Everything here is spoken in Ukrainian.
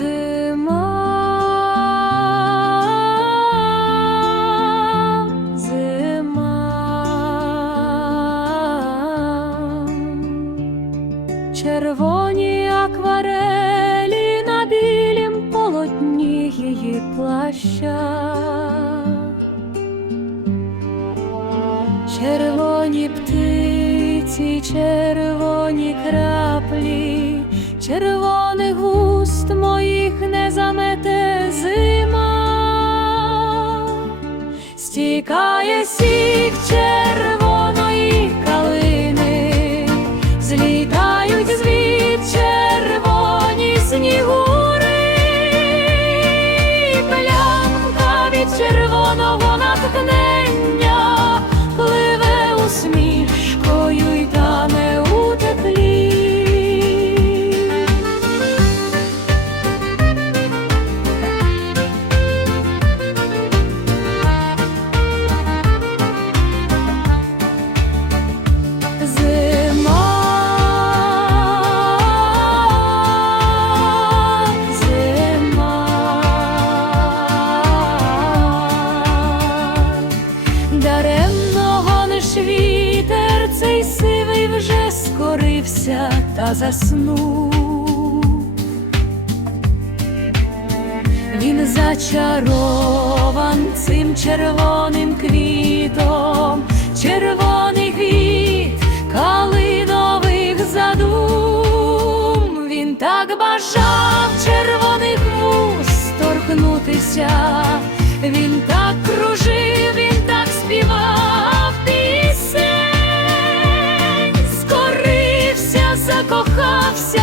Зима, зима, червоні акварелі на білім полотні її плаща, червоні птиці, червоні краплі червоних густ моїх не замете зима, стікає та заснув. Він зачарован цим червоним квітом, червоний квіт калинових задум. Він так бажав червоних вуст торкнутися, він так все.